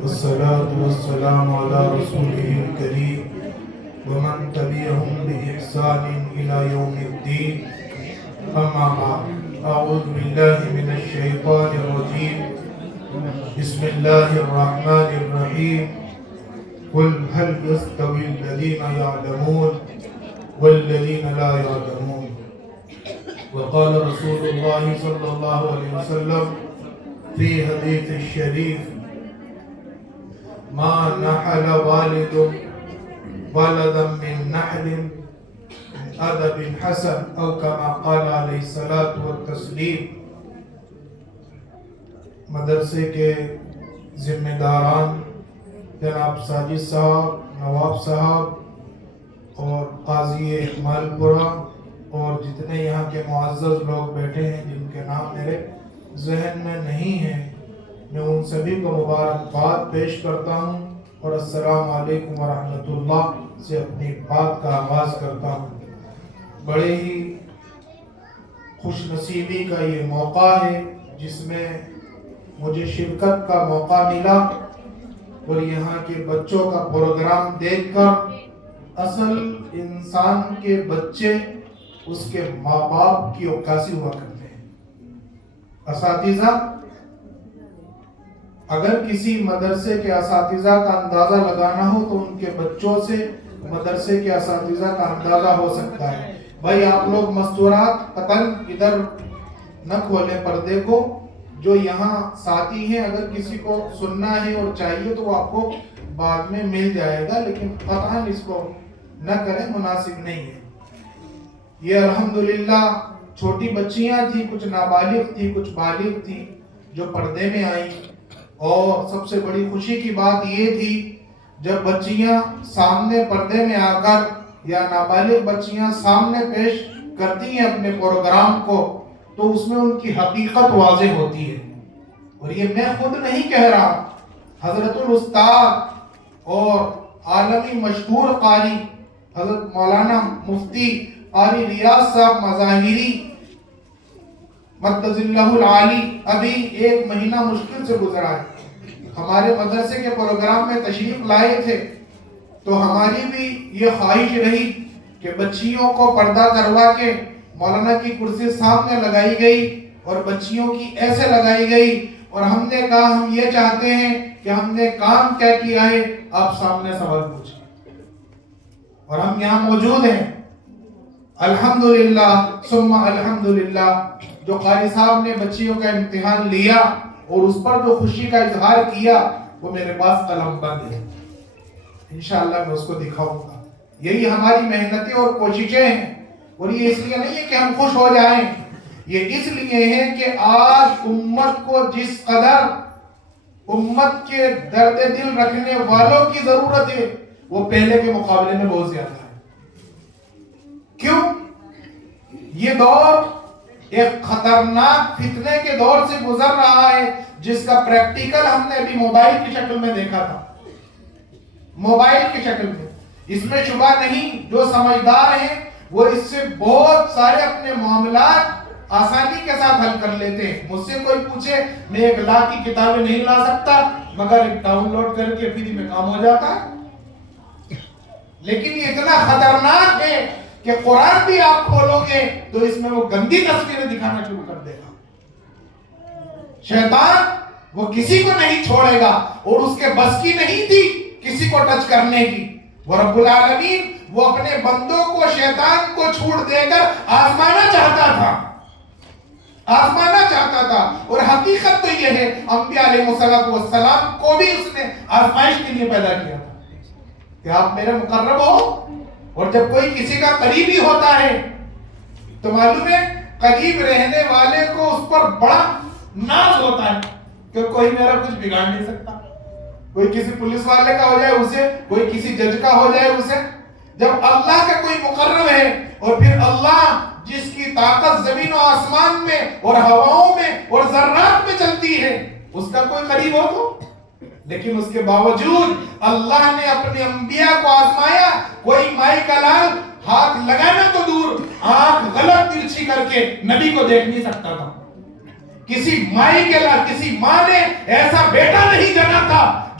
والصلاة والسلام على رسوله الكريم ومن تبعهم بإحسان إلى يوم الدين. أما بعد، أعوذ بالله من الشيطان الرجيم. بسم الله الرحمن الرحيم. قل هل يستوي الذين يعلمون والذين لا يعلمون. وقال رسول الله صلى الله عليه وسلم في حديث الشريف: ما نحل والد ولدا من نحل من أدب حسن أو كما قال عليه الصلاة والتسليم. مدرسے کے ذمہ داران جناب ساجد صاحب، نواب صاحب اور قاضی اکمال پورہ اور جتنے یہاں کے معزز لوگ بیٹھے ہیں جن کے نام میرے ذہن میں نہیں ہیں، میں ان سبھی کو مبارکباد پیش کرتا ہوں اور السلام علیکم ورحمۃ اللہ سے اپنی بات کا آغاز کرتا ہوں. بڑے ہی خوش نصیبی کا یہ موقع ہے جس میں مجھے شرکت کا موقع ملا اور یہاں کے بچوں کا پروگرام دیکھ کر اصل انسان کے بچے اس کے ماں باپ کی عکاسی ہوا کرتے ہیں. اساتذہ، اگر کسی مدرسے کے اساتذہ کا اندازہ لگانا ہو تو ان کے بچوں سے مدرسے کے اساتذہ کا اندازہ ہو سکتا ہے. بھائی آپ لوگ مستورات قطن ادھر نہ کھولیں پردے کو. جو یہاں ساتھی ہیں اگر کسی کو سننا ہے اور چاہیے تو وہ آپ کو بعد میں مل جائے گا، لیکن قطعاً اس کو نہ کریں، مناسب نہیں ہے. یہ الحمدللہ چھوٹی بچیاں تھیں، کچھ نابالغ تھی کچھ بالغ تھی جو پردے میں آئیں. اور سب سے بڑی خوشی کی بات یہ تھی جب بچیاں سامنے پردے میں آ کر یا نابالغ بچیاں سامنے پیش کرتی ہیں اپنے پروگرام کو تو اس میں ان کی حقیقت واضح ہوتی ہے. اور یہ میں خود نہیں کہہ رہا، حضرت الاستاد اور عالمی مشہور قاری حضرت مولانا مفتی قاری ریاض صاحب مظاہری مقدس اللہ العالی ابھی 1 مہینہ مشکل سے گزرا ہے، ہمارے مدرسے کے پروگرام میں تشریف لائے تھے تو ہماری بھی یہ خواہش رہی کہ بچیوں کو پردہ کروا کے مولانا کی کرسی سامنے لگائی گئی اور بچیوں کی ایسے لگائی گئی، اور ہم نے کہا ہم یہ چاہتے ہیں کہ ہم نے کام کیا کیا ہے، آپ سامنے سوال پوچھیں. اور ہم یہاں موجود ہیں الحمدللہ ثم الحمدللہ. جو قاری صاحب نے بچیوں کا امتحان لیا اور اس پر جو خوشی کا اظہار کیا وہ میرے پاس قلم بند ہے، انشاءاللہ میں اس کو دکھاؤں گا. یہی ہماری محنتیں اور کوششیں ہیں، اور یہ اس لیے نہیں ہے کہ ہم خوش ہو جائیں، یہ اس لیے ہے کہ آج امت کو جس قدر امت کے درد دل رکھنے والوں کی ضرورت ہے وہ پہلے کے مقابلے میں بہت زیادہ ہے. کیوں؟ یہ دور ایک خطرناک فتنے کے دور سے گزر رہا ہے جس کا پریکٹیکل ہم نے ابھی موبائل کی شکل میں دیکھا تھا. موبائل کی شکل میں اس میں شبہ نہیں، جو سمجھدار ہیں وہ اس سے بہت سارے اپنے معاملات آسانی کے ساتھ حل کر لیتے ہیں. مجھ سے کوئی پوچھے میں 1 لاکھ کی کتابیں نہیں لا سکتا مگر ایک ڈاؤن لوڈ کر کے فری میں کام ہو جاتا ہے. لیکن یہ اتنا خطرناک ہے کہ قرآن بھی آپ کھولو گے تو اس میں وہ گندی تصویریں دکھانا شروع کر دے گا. شیطان وہ کسی کو نہیں چھوڑے گا اور اس کے بس کی نہیں تھی کسی کو ٹچ کرنے کی. وہ رب العالمین وہ اپنے بندوں کو شیطان کو چھوڑ دے کر آزمانا چاہتا تھا. اور حقیقت تو یہ ہے انبیاء علیہ السلام کو بھی اس نے آزمائش کے لیے پیدا کیا تھا کہ آپ میرے مقرب ہو. اور جب کوئی کسی کا قریبی ہوتا ہے تو معلوم ہے قریب رہنے والے کو اس پر بڑا ناز ہوتا ہے کہ کوئی میرا کچھ بگاڑ نہیں سکتا. کوئی کسی پولیس والے کا ہو جائے اسے، کوئی کسی جج کا ہو جائے اسے. جب اللہ کا کوئی مقرب ہے اور پھر اللہ جس کی طاقت زمین و آسمان میں اور ہواؤں میں اور ذرات میں چلتی ہے اس کا کوئی قریب ہو تو. لیکن اس کے باوجود اللہ نے اپنے انبیاء کو آزمایا. کوئی مائی کا لال ہاتھ لگانا تو دور، آنکھ غلط ترچھی کر کے نبی کو دیکھ نہیں سکتا تھا. کسی مائی کے لال، کسی ماں نے ایسا بیٹا نہیں جنا تھا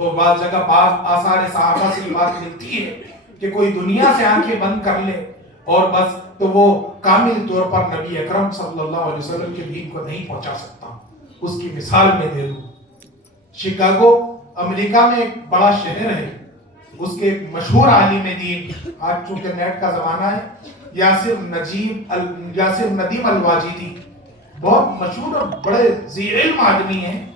اور بعض جگہ بعض آثار صحابہ سے بات ملتی ہے کہ کوئی دنیا سے آنکھیں بند کر لے اور بس تو وہ کامل طور پر نبی اکرم صلی اللہ علیہ وسلم کے دین کو نہیں پہنچا سکتا. اس کی مثال میں دے دوں. شکاگو امریکہ میں ایک بڑا شہر ہے، اس کے ایک مشہور عالم دین، آج چونکہ نیٹ کا زمانہ ہے، یاسر ندیم الواجدی، بہت مشہور اور بڑے ذی علم آدمی ہیں.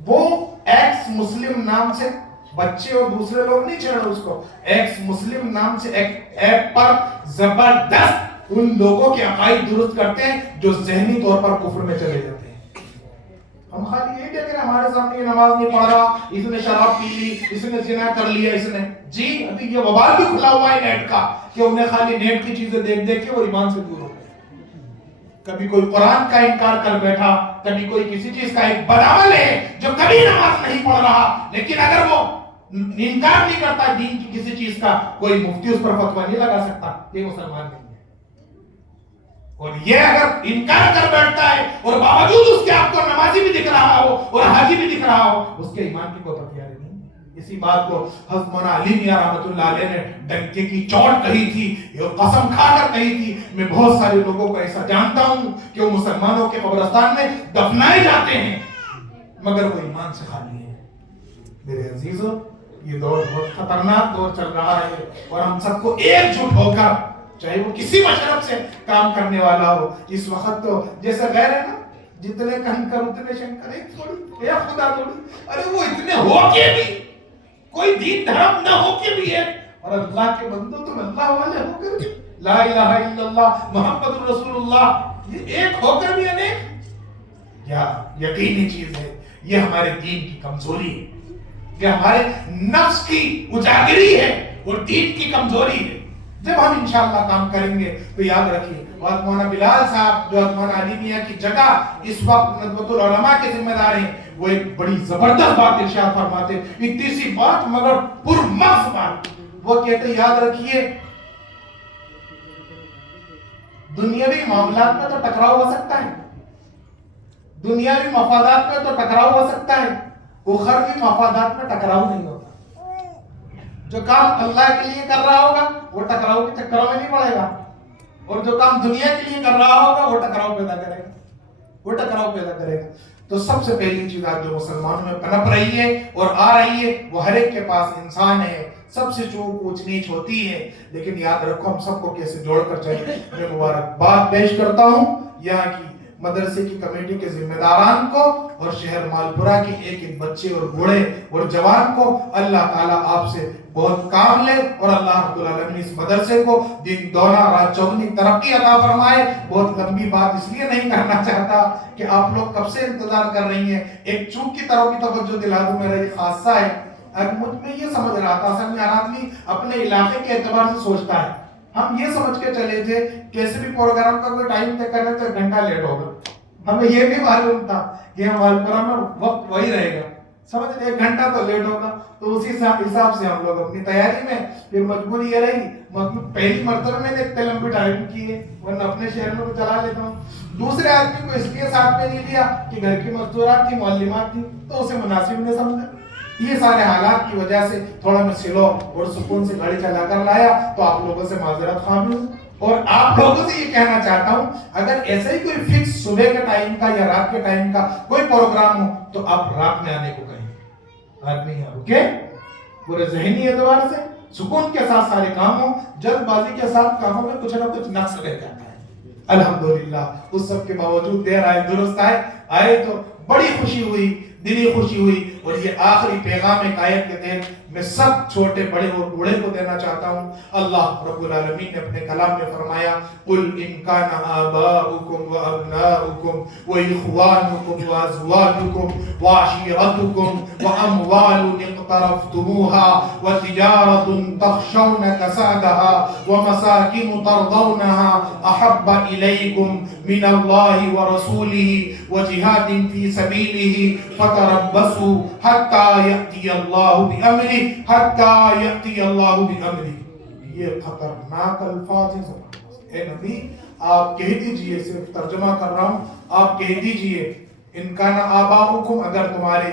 وہ ایکس مسلم نام سے، بچے اور دوسرے لوگ نہیں چھیڑ رہے اس کو، ایکس مسلم نام سے ایک ایپ پر زبردست ان لوگوں کے عقائد درست کرتے ہیں جو ذہنی طور پر کفر میں چلے جاتے ہیں. ہم خالی یہ کہتے ہیں ہمارے سامنے یہ نماز نہیں پڑھ رہا، اس نے شراب پی لی، اس نے زنا کر لیا، اس نے جی ابھی یہ وبال بھی کھلا ہوا ہے نیٹ کا کہ انہیں خالی نیٹ کی چیزیں دیکھ دیکھ کے وہ ایمان سے دور ہو گئے. کبھی کوئی قرآن کا انکار کر بیٹھا، کبھی کوئی کسی چیز کا ایک بدعمل ہے جو کبھی نماز نہیں پڑھ رہا، لیکن اگر وہ انکار نہیں کرتا دین کی کسی چیز کا، کوئی مفتی اس پر فتویٰ نہیں لگا سکتا، یہ مسلمان نہیں ہے. اور یہ اگر انکار کر بیٹھتا ہے اور باوجود اس کے آپ کو نمازی بھی دکھ رہا ہو اور حاجی بھی دکھ رہا ہو، اس کے ایمان کی کوئی پتیاری نہیں. اسی بات کو حضرت مولانا علی میاں رحمۃ اللہ علیہ نے ڈنکے کی چوٹ کہی تھی، قسم کھا کر کہی تھی. میں بہت سارے لوگوں کو ایسا جانتا ہوں کہ وہ مسلمانوں کے قبرستان میں دفنائے جاتے ہیں مگر وہ ایمان سے خالی ہیں. میرے عزیزو، یہ دور بہت خطرناک دور چل رہا ہے اور ہم سب کو ایک جٹ ہو کر، چاہے وہ کسی مشرب سے کام کرنے والا ہو، اس وقت تو جیسا غیر ہے نا، جتنے کنکر اتنے شنکر، ایک تھوڑی ایک خدا تھوڑی، ارے وہ اتنے ہو کے بھی، کوئی دین دھرم نہ ہو کے بھی ہے، اور اللہ کے بندو تم اللہ والے ہو کر بھی، لا الہ الا اللہ محمد رسول اللہ، یہ ایک ہو کر بھی انیک، یا یقینی چیز ہے یہ ہمارے دین کی کمزوری ہے، یہ ہمارے نفس کی اجاگری ہے اور دین کی کمزوری ہے. جب ہم انشاءاللہ کام کریں گے تو یاد رکھیے، مولانا بلال صاحب جو مولانا علی میاں کی جگہ اس وقت ندوۃ العلماء کے ذمہ دار ہیں، وہ ایک بڑی زبردست بات ارشاد فرماتے، اتنی سی بات مگر پرمغز بات. وہ کہتے یاد رکھیے دنیاوی معاملات میں تو ٹکراؤ ہو سکتا ہے، دنیاوی مفادات میں تو ٹکراؤ ہو سکتا ہے، اخروی مفادات میں ٹکراؤ نہیں ہوتا. جو کام اللہ کے لیے کر رہا ہوگا وہ ٹکراؤ کے چکروں میں نہیں پڑے گا، اور جو کام دنیا کے لیے کر رہا ہوگا وہ ٹکراؤ پیدا کرے گا، وہ ٹکراؤ پیدا کرے گا. تو سب سے پہلی چیز آج جو مسلمانوں میں پنپ رہی ہے اور آ رہی ہے، وہ ہر ایک کے پاس انسان ہے، سب سے چوک اونچ نیچ ہوتی ہے، لیکن یاد رکھو ہم سب کو کیسے جوڑ کر چلیں. میں مبارکباد پیش کرتا ہوں یہاں کی مدرسے کی کمیٹی کے ذمہ داران کو اور شہر مالپورہ کے ایک ایک بچے اور بوڑھے اور جوان کو. اللہ تعالیٰ آپ سے بہت کام لے اور اللہ رب العالمین اس مدرسے کو دن دونا رات چوگنی ترقی عطا فرمائے. بہت لمبی بات اس لیے نہیں کرنا چاہتا کہ آپ لوگ کب سے انتظار کر رہی ہیں، ایک چوک کی طرف بھی توجہ دلا دوں، میرا یہ خاصہ ہے. اب مجھ میں یہ سمجھ رہا تھا، اصل میں ہر آدمی اپنے علاقے کے اعتبار سے سوچتا ہے. ہم یہ سمجھ کے چلے تھے کیسے بھی پروگرام کا کوئی ٹائم طے کرنے تو 1 گھنٹہ لیٹ ہوگا. ہمیں یہ بھی معلوم تھا کہ مالپورہ میں وقت وہی رہے گا، سمجھ 1 گھنٹہ تو لیٹ ہوگا. تو اسی حساب سے ہم لوگ اپنی تیاری میں پھر مجبوری یہ رہی، پہلی مرتبہ میں نے اتنے لمبی ڈرائیونگ کی ہے، ورنہ اپنے شہر میں تو چلا لیتا ہوں. دوسرے آدمی کو اس لیے ساتھ میں نہیں لیا کہ گھر کی مزدورات تھی، معلمات تھی، تو اسے مناسب نہیں سمجھا. یہ سارے حالات کی وجہ سے تھوڑا میں سلو اور سکون سے گاڑی چلا کر لایا، تو آپ لوگوں سے معذرت خواہ ہوں. اور آپ لوگوں سے یہ کہنا چاہتا ہوں اگر ایسا ہی کوئی فکس صبح کے ٹائم کا یا رات کے ٹائم کا کوئی پروگرام ہو تو آپ رات میں آنے کو کہیں، رات میں اوکے، پورے ذہنی اعتبار سے سکون کے ساتھ سارے کام ہو. جلد بازی کے ساتھ کاموں میں کچھ نہ کچھ نقص رہ جاتا ہے. الحمدللہ اس سب کے باوجود دیر آئے درست آئے تو بڑی خوشی ہوئی، دلی خوشی ہوئی. اور یہ آخری پیغام قائد کے تحت میں سب چھوٹے بڑے اور بوڑھے کو دینا چاہتا ہوں. اللہ رب العالمین نے اپنے کلام میں فرمایا قل ان کان آباؤکم و ابناؤکم و اخوانکم و ازواجکم و عشیرتکم و اموال اقترفتموها و تجارت تخشون کسادها و مساکن ترضونها احب الیکم من اللہ و رسوله و جہاد فی سبیلہ فتربصوا حتی یأتی اللہ بأمرہ حتی یأتی اللہ بأمرہ. یہ خطرناک الفاظ ہیں. اے نبی آپ کہہ دیجئے، صرف ترجمہ کر رہا ہوں، آپ کہہ دیجئے ان کان آباؤکم، اگر تمہارے